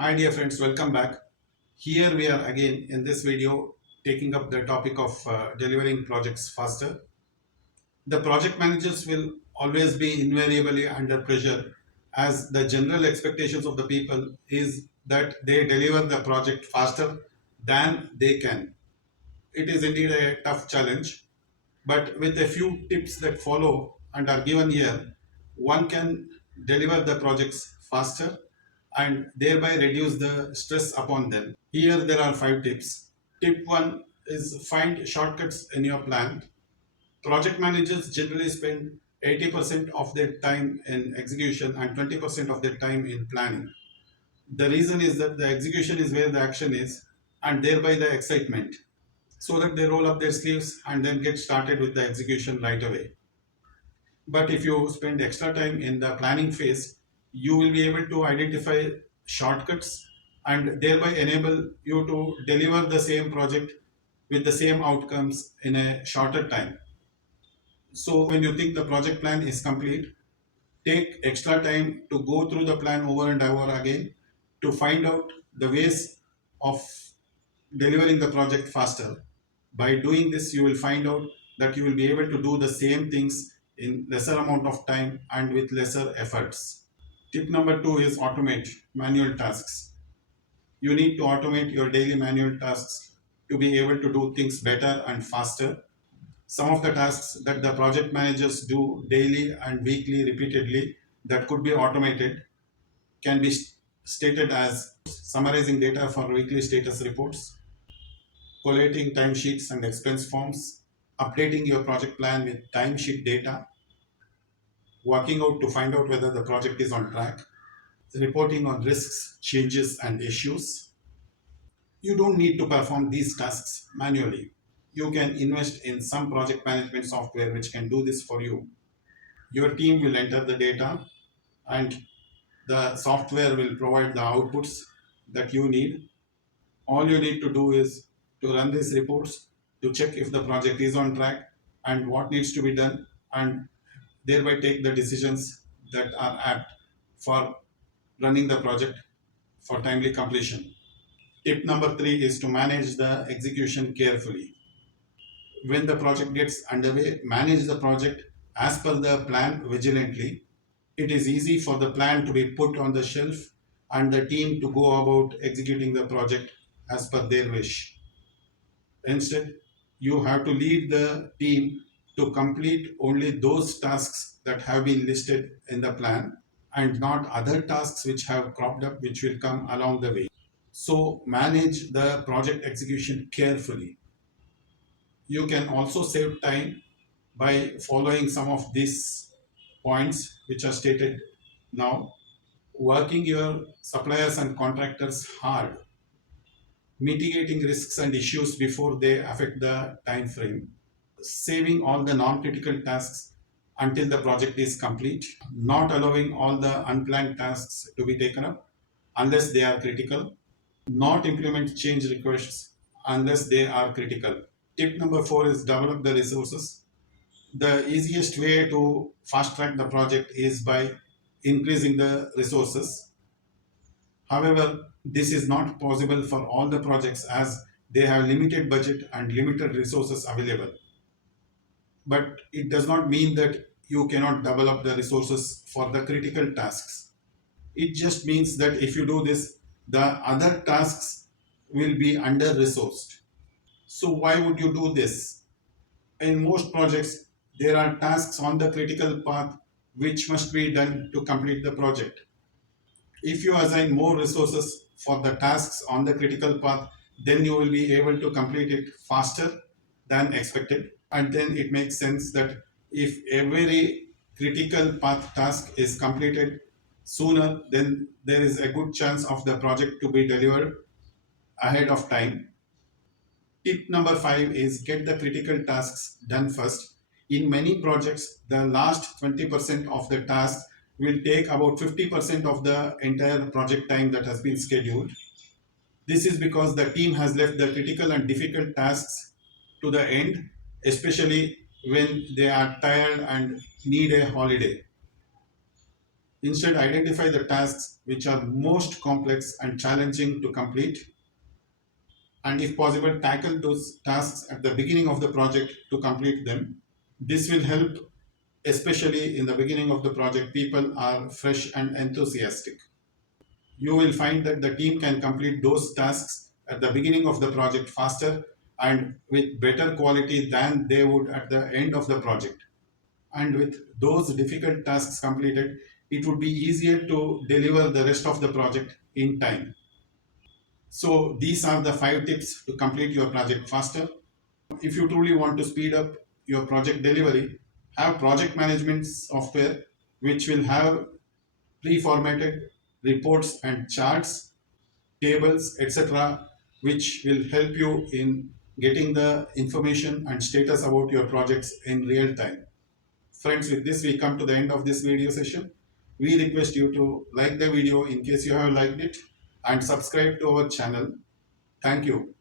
Hi dear friends, welcome back. Here we are again in this video taking up the topic of delivering projects faster. The project managers will always be invariably under pressure as the general expectations of the people is that they deliver the project faster than they can. It is indeed a tough challenge, but with a few tips that follow and are given here, one can deliver the projects faster and thereby reduce the stress upon them. Here there are 5 tips. Tip 1 is find shortcuts in your plan. Project managers generally spend 80% of their time in execution and 20% of their time in planning. The reason is that the execution is where the action is and thereby the excitement, so that they roll up their sleeves and then get started with the execution right away. But if you spend extra time in the planning phase, you will be able to identify shortcuts and thereby enable you to deliver the same project with the same outcomes in a shorter time. So when you think the project plan is complete, take extra time to go through the plan over and over again to find out the ways of delivering the project faster. By doing this, you will find out that you will be able to do the same things in lesser amount of time and with lesser efforts. Tip number 2 is automate manual tasks. You need to automate your daily manual tasks to be able to do things better and faster. Some of the tasks that the project managers do daily and weekly repeatedly that could be automated can be stated as summarizing data for weekly status reports, collating timesheets and expense forms, updating your project plan with timesheet data, working out to find out whether the project is on track, reporting on risks, changes, and issues. You don't need to perform these tasks manually. You can invest in some project management software which can do this for you. Your team will enter the data and the software will provide the outputs that you need. All you need to do is to run these reports to check if the project is on track and what needs to be done, and thereby take the decisions that are apt for running the project for timely completion. Tip number 3 is to manage the execution carefully. When the project gets underway, manage the project as per the plan vigilantly. It is easy for the plan to be put on the shelf and the team to go about executing the project as per their wish. Instead, you have to lead the team to complete only those tasks that have been listed in the plan and not other tasks which have cropped up which will come along the way. So, manage the project execution carefully. You can also save time by following some of these points which are stated now. Working your suppliers and contractors hard, mitigating risks and issues before they affect the time frame, saving all the non-critical tasks until the project is complete, not allowing all the unplanned tasks to be taken up unless they are critical, not implement change requests unless they are critical. Tip number 4 is develop the resources. The easiest way to fast track the project is by increasing the resources. However, this is not possible for all the projects as they have limited budget and limited resources available. But it does not mean that you cannot develop the resources for the critical tasks. It just means that if you do this, the other tasks will be under resourced. So, why would you do this? In most projects, there are tasks on the critical path which must be done to complete the project. If you assign more resources for the tasks on the critical path, then you will be able to complete it faster than expected. And then it makes sense that if every critical path task is completed sooner, then there is a good chance of the project to be delivered ahead of time. Tip number 5 is get the critical tasks done first. In many projects, the last 20% of the tasks will take about 50% of the entire project time that has been scheduled. This is because the team has left the critical and difficult tasks to the end, especially when they are tired and need a holiday. Instead, identify the tasks which are most complex and challenging to complete, and if possible, tackle those tasks at the beginning of the project to complete them. This will help, especially in the beginning of the project. People are fresh and enthusiastic. You will find that the team can complete those tasks at the beginning of the project faster and with better quality than they would at the end of the project. And with those difficult tasks completed, it would be easier to deliver the rest of the project in time. So these are the 5 tips to complete your project faster. If you truly want to speed up your project delivery, have project management software which will have pre-formatted reports and charts, tables, etc., which will help you in getting the information and status about your projects in real time. Friends, with this we come to the end of this video session. We request you to like the video in case you have liked it and subscribe to our channel. Thank you.